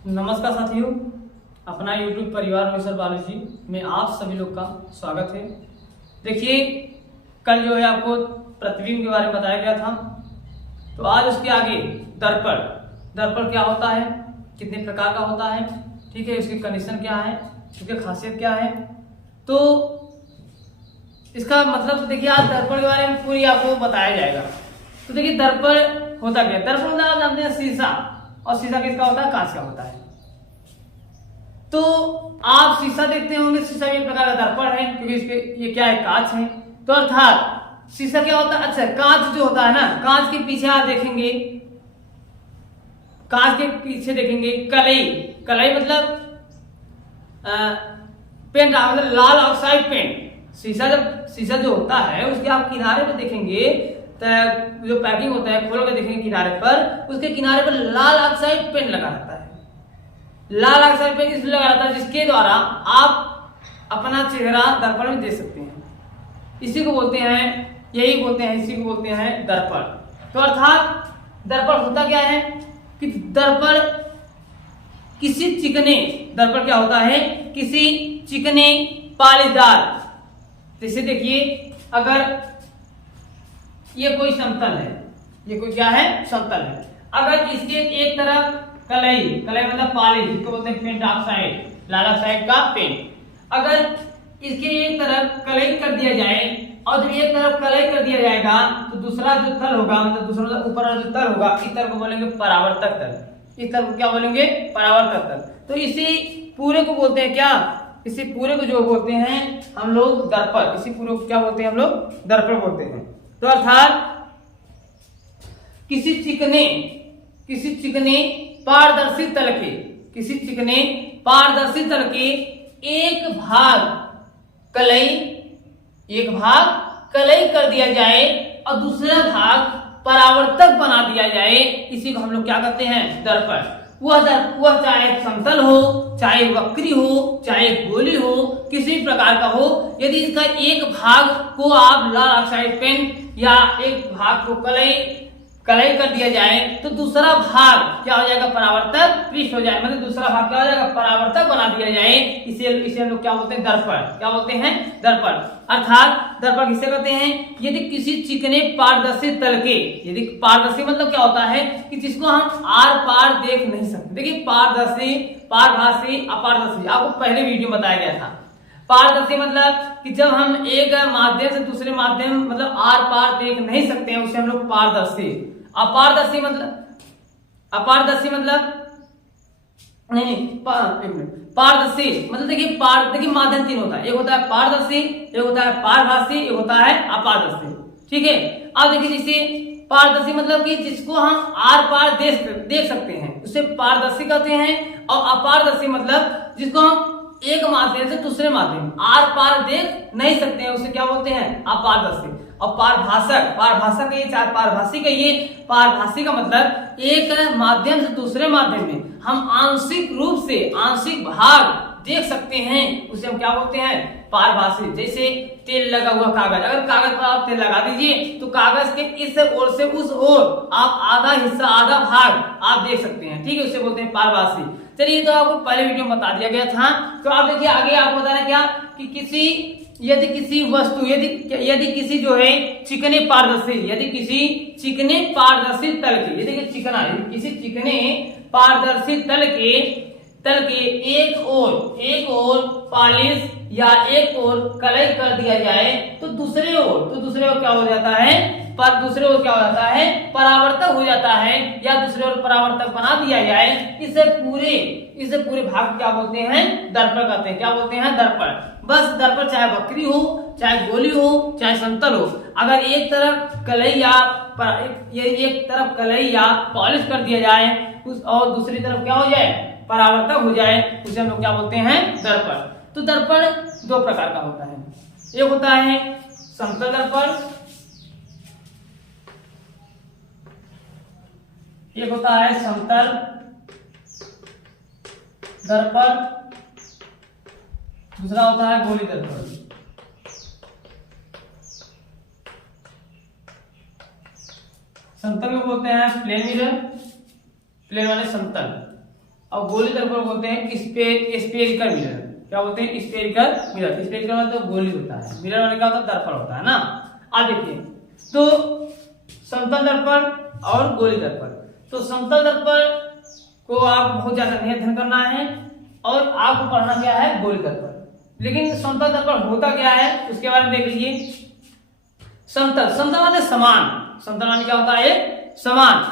नमस्कार साथियों, अपना YouTube परिवार मिस्टर बालाजी में आप सभी लोग का स्वागत है। देखिए, कल जो है आपको प्रतिबिंब के बारे में बताया गया था, तो आज उसके आगे दर्पण। दर्पण क्या होता है, कितने प्रकार का होता है, ठीक है, इसकी कंडीशन क्या है, इसकी खासियत क्या है, तो इसका मतलब देखिए आज दर्पण के बारे में पूरी आपको बताया जाएगा। तो देखिए दर्पण होता क्या है। दर्पण मतलब आप जानते हैं शीशा, और शीशा किसका होता है, कांच का होता है। तो आप शीशा देखते होंगे, शीशा भी एक प्रकार का दर्पण है, क्योंकि इसके ये क्या है, कांच है। तो अर्थात शीशा क्या होता है, अच्छा कांच जो होता है ना, कांच के पीछे आप देखेंगे, कांच के पीछे देखेंगे कलई। कलई मतलब पेंट, मतलब लाल ऑक्साइड पेंट। शीशा जो होता है उसके आप किनारे पे देखेंगे, तो जो पैकिंग होता है खोल कर देखेंगे किनारे पर, उसके किनारे पर लाल ऑक्साइड पेंट लगा रहता है। लाल ऑक्साइड पेंट इसलिए लगा रहता है जिसके द्वारा आप अपना चेहरा दर्पण में देख सकते हैं। इसी को बोलते हैं, यही बोलते हैं, इसी को बोलते हैं दर्पण। तो अर्थात दर्पण होता क्या है कि दर्पण किसी चिकने, दर्पण क्या होता है, किसी चिकने पालीदार, जैसे देखिए अगर ये कोई समतल है, ये कोई क्या है, समतल है। अगर इसके एक तरफ कलई, कलई मतलब पाली, जिसको बोलते हैं पेंट ऑक्साइड, लाल ऑक्साइड का पेंट, अगर इसके एक तरफ कलई कर दिया जाए और जब एक तरफ कलई कर दिया जाएगा तो दूसरा जो तल होगा, मतलब दूसरा ऊपर वाला जो तल होगा, इस तल को बोलेंगे परावर्तक तल। इस तल को क्या बोलेंगे, परावर्तक तल। तो इसी पूरे को बोलते हैं क्या, इसी पूरे को जो बोलते हैं हम लोग दर्पण। इसी पूरे को क्या बोलते हैं हम लोग, दर्पण बोलते हैं। तो अर्थात किसी चिकने पारदर्शी तल के, किसी चिकने पारदर्शी तल के एक भाग कलई कर दिया जाए और दूसरा भाग परावर्तक बना दिया जाए, इसी को हम लोग क्या कहते हैं, दर्पण। वह चाहे समतल हो, चाहे वक्री हो, चाहे गोली हो, किसी प्रकार का हो, यदि इसका एक भाग को आप लाल ऑक्साइड पेंट या एक भाग को कलई कर दिया जाए तो दूसरा भाग क्या हो जाएगा, परावर्तक पृष्ठ हो जाए, मतलब दूसरा भाग क्या हो जाएगा, परावर्तक बना दिया जाए। इसे हम लोग क्या बोलते हैं, दर्पण। क्या बोलते हैं, दर्पण। अर्थात दर्पण किसे कहते हैं, यदि किसी चिकने पारदर्शी तल के, यदि पारदर्शी मतलब क्या होता है कि जिसको हम आर पार देख नहीं सकते। देखिए पारदर्शी, पारभासी, अपारदर्शी, आपको पहले वीडियो में बताया गया था। पारदर्शी मतलब कि जब हम एक माध्यम से दूसरे माध्यम मतलब आर पार देख नहीं सकते हैं, उसे हम लोग पारदर्शी। अपारदर्शी मतलब नहीं, पारदर्शी मतलब देखिए माध्यम तीन होता है, एक होता है पारदर्शी, एक होता है पारभासी, एक होता है अपारदर्शी। ठीक है, अब देखिए जैसे पारदर्शी मतलब कि जिसको हम आर पार देख सकते हैं, उसे पारदर्शी कहते हैं। और अपारदर्शी मतलब जिसको हम एक माध्यम से दूसरे माध्यम आर पार देख नहीं सकते हैं, उसे क्या बोलते हैं, अपारदर्शी। और पारभाषा कहिए चाहे पारभाषी कहिए, पारभाषी का मतलब एक माध्यम से दूसरे माध्यम में हम आंशिक रूप से आंशिक भाग देख सकते हैं, उसे हम क्या बोलते हैं, पारभाषी। जैसे तेल लगा हुआ कागज, अगर कागज पर आप तेल लगा दीजिए तो कागज के इस ओर से उस ओर आप आधा हिस्सा, आधा भाग आप देख सकते हैं, ठीक है, उसे बोलते हैं पारभाषी। चलिए, तो आपको पहले वीडियो में बता दिया गया था। तो आप देखिए आगे आपको बताना क्या कि यदि किसी वस्तु, यदि किसी जो है चिकने पारदर्शी, यदि किसी चिकने पारदर्शी तल के, यदि किसी चिकने पारदर्शी तल के एक ओर पॉलिश या एक ओर कलई कर दिया जाए तो दूसरे ओर क्या हो जाता है, दूसरे ओर क्या हो जाता है, परावर्तक हो जाता है, या दूसरे ओर परावर्तक बना दिया जाए। इसे पूरे भाग क्या बोलते हैं, दर्पण कहते हैं। क्या बोलते हैं, दर्पण। बस दर्पण चाहे वक्री हो, चाहे गोली हो, चाहे समतल हो, अगर एक तरफ कलई या पॉलिश कर दिया जाए और दूसरी तरफ क्या हो जाए, परावर्तक हो जाए, उसे हम लोग क्या बोलते हैं, दर्पण। तो दर्पण दो प्रकार का होता है, एक होता है समतल दर्पण, एक होता है समतल दर्पण, दूसरा होता है गोली दर्पण। समतल को बोलते हैं प्लेन मिरर, प्लेन वाले समतल, और गोली दर्पण बोलते हैं स्फेरिकल मिरर। क्या बोलते हैं? Spherical mirror. स्फेरिकल मतलब गोली होता है, मिरर वाले क्या होता है? दर्पण होता है ना। अब देखिए तो समतल दर्पण और गोली दर्पण। तो समतल दर्पण को आप बहुत ज्यादा नहीं अध्ययन करना है और आपको पढ़ना क्या है? गोली दर्पण। लेकिन समतल दर्पण होता क्या है उसके बारे में देख लीजिए। समतल, समतल मतलब समान। समतल माने क्या होता है? समान।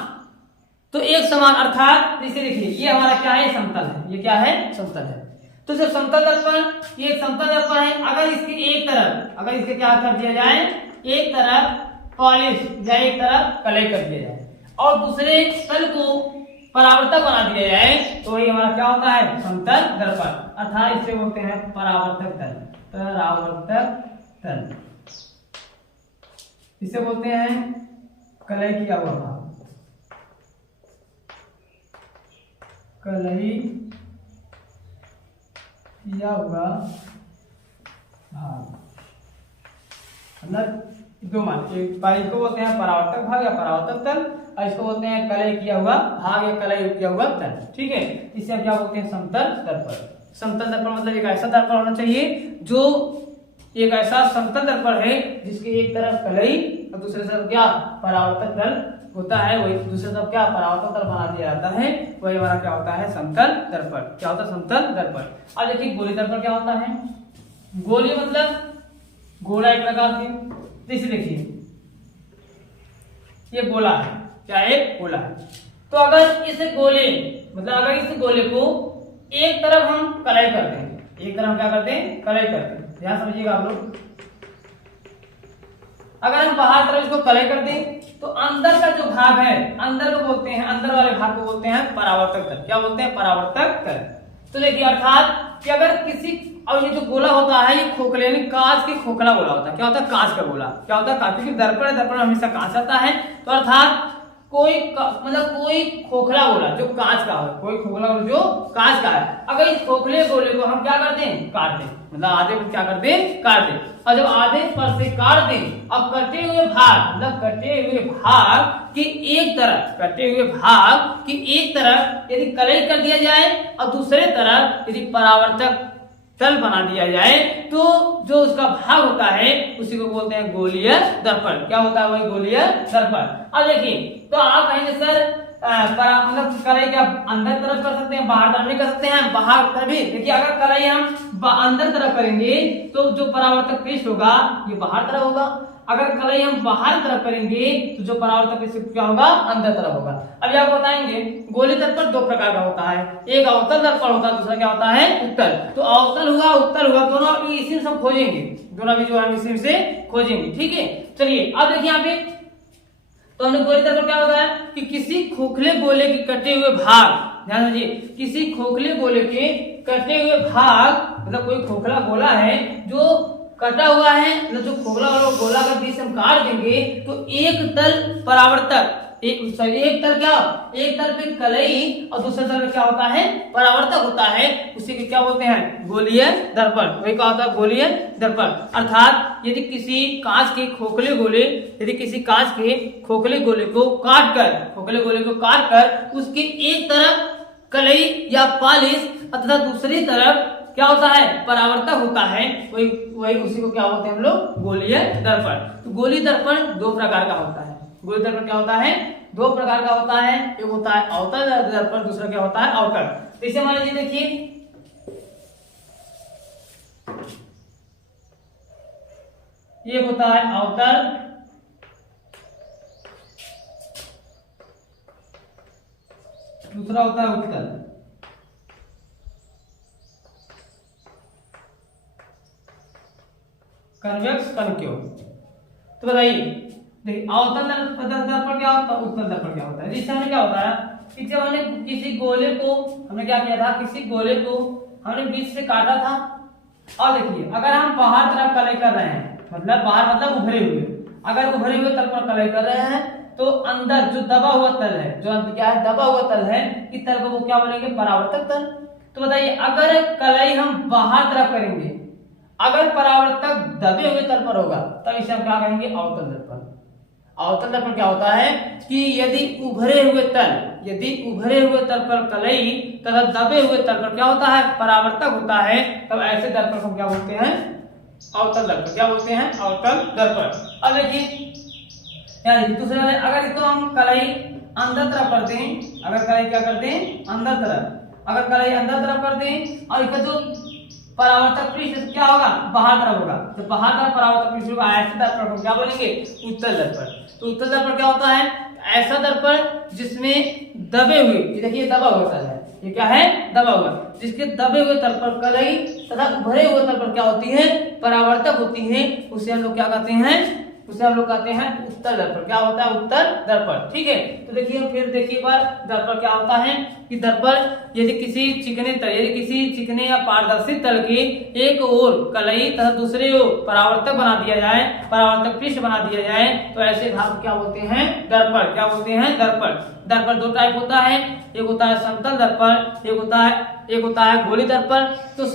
तो एक समान अर्थात जैसे देखिए ये हमारा क्या है? समतल है। ये क्या है? समतल है। तो जब समतल दर्पण, ये समतल दर्पण है, अगर इसके एक तरफ, अगर इसके क्या कर दिया जाए? एक तरफ पॉलिश या एक तरफ कलई कर दिया जाए और दूसरे तल को परावर्तक बना दिया जाए तो ये हमारा क्या होता है? समतल दर्पण। अर्थात इसे बोलते हैं परावर्तक तल। परावर्तक तल इसे बोलते हैं कलई किया हुआ भाग। कलई किया हुआ भाग मतलब दो मान, इसको बोलते हैं परावर्तक भाग या परावर्तक तल और इसको बोलते हैं कलई किया हुआ भाग या कलई किया हुआ तल। ठीक है, इसे हम क्या बोलते हैं? समतल दर्पण। समतल दर्पण मतलब एक ऐसा दर्पण होना चाहिए जो एक ऐसा समतल दर्पण है जिसके एक तरफ कलई और दूसरे तरफ क्या? परावर्तक तल होता है। वही दूसरे तरफ क्या? परावर्तक तल बना दिया जाता है। वही हमारा क्या होता है? समतल दर्पण। क्या होता है? समतल दर्पण। अब देखिए गोली दर्पण क्या होता है? गोली मतलब गोला एक प्रकार की। जैसे देखिए ये गोला है, क्या है? गोला है। तो अगर इस गोले मतलब अगर इस गोले को एक तरफ हम कलई करते हैं, एक तरफ हम क्या करते हैं? कलई करते हैं। ध्यान समझिएगा आप लोग। अगर हम बाहर तरफ इसको कलई कर दें तो अंदर का जो भाग है, अंदर को बोलते हैं, अंदर वाले भाग को बोलते हैं परावर्तक तल। क्या बोलते हैं? परावर्तक तल। तो देखिए अर्थात कि अगर किसी, और ये जो गोला होता है ये खोखले यानी कांच के खोखला गोला होता है। क्या होता है? कांच का गोला। क्या होता है? क्योंकि दर्पण, दर्पण हमेशा कांच आता है। तो अर्थात कोई मतलब कोई खोखला गोला जो कांच का है, कोई खोखला गोला जो कांच का है, अगर इस खोखले गोले को हम क्या करते हैं? काट दें। मतलब आधे को क्या कर दें? काट दें। और जब आधे पर से काट दें, अब कटे हुए भाग मतलब कटे हुए भाग की एक तरफ, कटे हुए भाग की एक तरफ यदि कलई कर दिया जाए और दूसरे तरफ यदि परावर्तक तल बना दिया जाए तो जो उसका भाग होता है उसी को बोलते हैं गोलीय दर्पण। क्या होता है? वही गोलीय दर्पण। अब देखिए तो आप कहेंगे सर मतलब कलई क्या अंदर तरफ कर सकते हैं, बाहर तरफ नहीं कर सकते हैं? बाहर तरफ भी। देखिए अगर कलई हम अंदर तरफ करेंगे तो जो परावर्तक पृष्ठ होगा ये बाहर तरफ होगा। अगर कलई हम बाहर तरफ करेंगे तो जो परावर्तक पृष्ठ क्या होगा? अंदर तरफ होगा। अब आपको बताएंगे गोली दर्पण दो प्रकार का होता है। एक अवतल दर्पण होता है, दूसरा क्या होता है? उत्तल। तो अवतल हुआ उत्तल हुआ दोनों इसी से हम खोजेंगे, दोनों भी जो हम इसी से खोजेंगे। ठीक है, चलिए अब देखिए यहाँ पे तो हमने गोली दर्पण क्या होता है कि किसी खोखले गोले के कटे हुए भाग, ध्यान दीजिए, किसी खोखले गोले के कटे हुए भाग मतलब कोई खोखला गोला है जो कटा हुआ है, मतलब जो खोखला वाला गोला अगर बीच से हम काट देंगे तो एक तल परावर्तक, एक तल क्या? एक तल पे कलई और दूसरे तल पे क्या होता है? परावर्तक होता है। उसी को क्या बोलते हैं? गोलीय दर्पण। वही क्या होता है? गोलीय दर्पण। अर्थात यदि किसी कांच के खोखले गोले, यदि किसी कांच के खोखले गोले को काट कर, खोखले गोले को काट कर उसके एक तरफ कलई या पॉलिश तथा दूसरी तरफ क्या होता है? परावर्तक होता है। वही उसी को क्या बोलते हैं हम लोग? गोलीय दर्पण। तो गोली दर्पण दो प्रकार का होता है। गोली दर्पण क्या होता है? दो प्रकार का होता है। एक होता है अवतल दर्पण, दूसरा क्या होता है? अवतल। इसे मान लीजिए देखिए ये होता है अवतल, दूसरा होता है उत्तल। Convex concave. तो बताइए देखिए अवतल दर्पण क्या होता है, उत्तल दर्पण क्या होता है? जिससे हमें क्या होता है कि जब हमने किसी गोले को हमने क्या किया था, किसी गोले को हमने बीच से काटा था और देखिए अगर हम बाहर तरफ कलई कर रहे हैं, मतलब बाहर मतलब उभरे हुए, अगर उभरे हुए तल पर कलई कर रहे हैं तो अंदर जो दबा हुआ तल है, जो क्या है? दबा हुआ तल है, इस तल को वो क्या बोलेंगे? परावर्तक तल। तो बताइए अगर कलई हम बाहर तरफ करेंगे, अगर परावर्तक दबे हुए तल पर होगा तब इसे हम क्या कहेंगे? अवतल दर्पण। अवतल दर्पण क्या होता है कि यदि उभरे हुए तल पर कलई तथा दबे हुए तल पर क्या होता है, परावर्तक होता है, तब ऐसे दर्पण को क्या बोलते हैं, अवतल दर्पण। क्या बोलते हैं, अवतल दर्पण। अब देखिए दूसरा, अगर इसको हम कलई अंदर तरफ करते हैं, अगर कलई क्या करते हैं, अंदर तरफ, अगर कलई अंदर तरफ करते हैं और इसका जो परावर्तक पृष्ठ क्या होगा, बाहर तरफ होगा, तो बाहर तरफ परावर्तक पृष्ठ होगा, ऐसे दर्पण को क्या बोलेंगे, उत्तल दर्पण। तो उत्तल दर्पण क्या होता है, ऐसा दर्पण जिसमें दबे हुए, देखिए दबा हुआ तल है, ये क्या है, दबा हुआ, जिसके दबे हुए तल पर कलई तथा उभरे हुए तल पर क्या होती है, परावर्तक होती है, उसे हम लोग क्या कहते हैं, उसे हम लोग कहते हैं उत्तल दर्पण। क्या होता है, उत्तल दर्पण। ठीक है, तो देखिए फिर देखिए बार दर्पण क्या होता है कि दर्पण यदि किसी चिकने या पारदर्शी तल के एक ओर कलई तथा दूसरे ओर परावर्तक बना दिया जाए, परावर्तक पृष्ठ बना दिया जाए, तो ऐसे भाग को क्या बोलते हैं, दर्पण। क्या बोलते हैं, दर्पण। दर्पण दो टाइप होता है, एक होता है समतल दर्पण, एक होता है गोली दर्पण। तो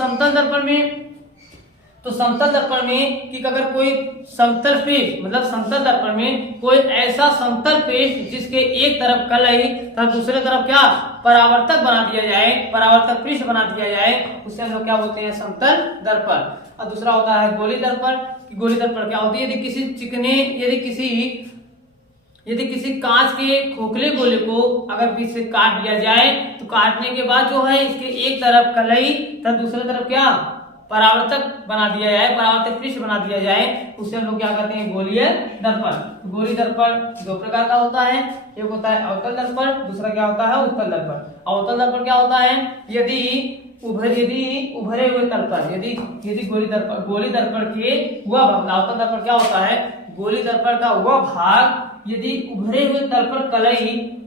समतल दर्पण में कि अगर कोई समतल पृष्ठ, मतलब समतल दर्पण में कोई ऐसा समतल पृष्ठ जिसके एक तरफ कलई तथा दूसरे तरफ क्या, परावर्तक बना दिया जाए, परावर्तक पृष्ठ बना दिया जाए, उसे हम लोग क्या बोलते हैं, समतल दर्पण। और दूसरा होता है गोली दर्पण। गोली दर्पण क्या होती है, यदि किसी कांच के खोखले गोले को अगर बीच से काट दिया जाए, तो काटने के बाद जो है इसके एक तरफ कलई तथा दूसरे तरफ क्या, परावर्तक बना दिया जाए, परावर्तक पृष्ठ बना दिया जाए, उसे हम लोग क्या कहते हैं, गोलीय दर्पण। गोली दर्पण दो प्रकार का होता है, एक होता है अवतल दर्पण, दूसरा क्या होता है, उत्तल दर्पण। अवतल दर्पण क्या होता है, यदि उभरे हुए तल पर, यदि गोली दर्पण के वह भाग, अवतल दर्पण क्या होता है, गोली दर्पण का वह भाग यदि उभरे हुए तल पर कलई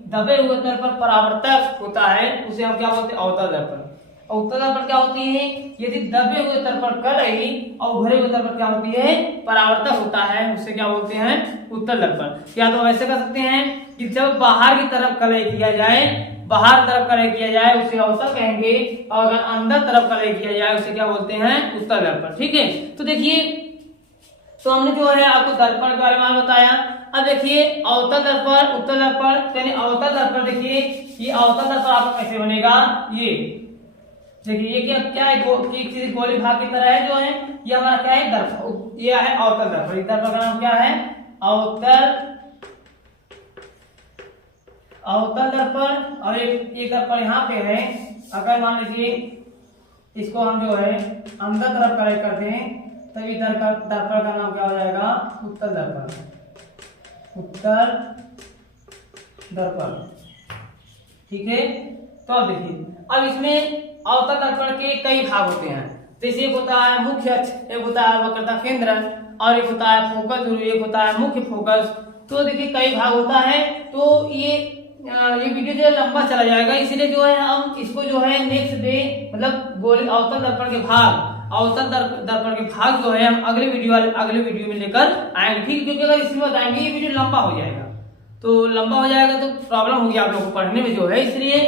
दबे हुए तल पर परावर्तक होता है, उसे हम क्या बोलते हैं, अवतल दर्पण। उत्तल दर्पण क्या होती है, यदि दबे हुए तल पर कलई और उभरे हुए तल पर क्या होती है, परावर्तक होता है, उसे क्या बोलते हैं, उत्तल दर्पण। या तो ऐसे कर सकते हैं कि जब बाहर की तरफ कलई किया जाए, उसे अवतल कहेंगे, और अगर अंदर तरफ कलई किया जाए उसे क्या बोलते हैं, उत्तल दर्पण। ठीक है, तो देखिए, तो हमने जो है आपको दर्पण के बारे में बताया। अब देखिए अवतल दर्पण, उत्तल दर्पण। यानी अवतल दर्पण, देखिए ये अवतल दर्पण आपका कैसे बनेगा, ये देखिए ये क्या है, किसी गोली भाग की तरह है जो है, ये हमारा क्या है, दर्पण, ये है अवतल दर्पण। इस दर्पण का नाम क्या है, अवतल दर्पण। और एक दर्पण यहाँ पे है, अगर मान लीजिए इसको हम जो है अंदर तरफ करेक्ट करते हैं, तभी दर्पण का नाम क्या हो जाएगा, उत्तल दर्पण, उत्तल दर्पण। ठीक है, तो अब देखिए, अब इसमें अवतल दर्पण के कई भाग होते हैं। जैसे एक होता है मुख्य अक्ष, एक होता है वक्रता केंद्र, और एक होता है फोकस ध्रुव, एक होता है मुख्य फोकस। तो देखिए कई भाग होता है, तो ये वीडियो जो है लंबा चला जाएगा, इसलिए जो है हम इसको जो है नेक्स्ट डे, मतलब अवतल दर्पण के भाग, अवतल दर्पण के भाग जो है हम अगले वीडियो में लेकर आएंगे। ठीक, क्योंकि अगर इसमें बताएंगे ये वीडियो लंबा हो जाएगा, तो प्रॉब्लम होगी आप लोगों को पढ़ने में जो है, इसलिए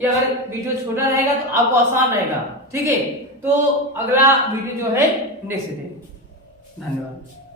ये अगर वीडियो छोटा रहेगा तो आपको आसान रहेगा। ठीक है, तो अगला वीडियो जो है नेक्स्ट डे। धन्यवाद।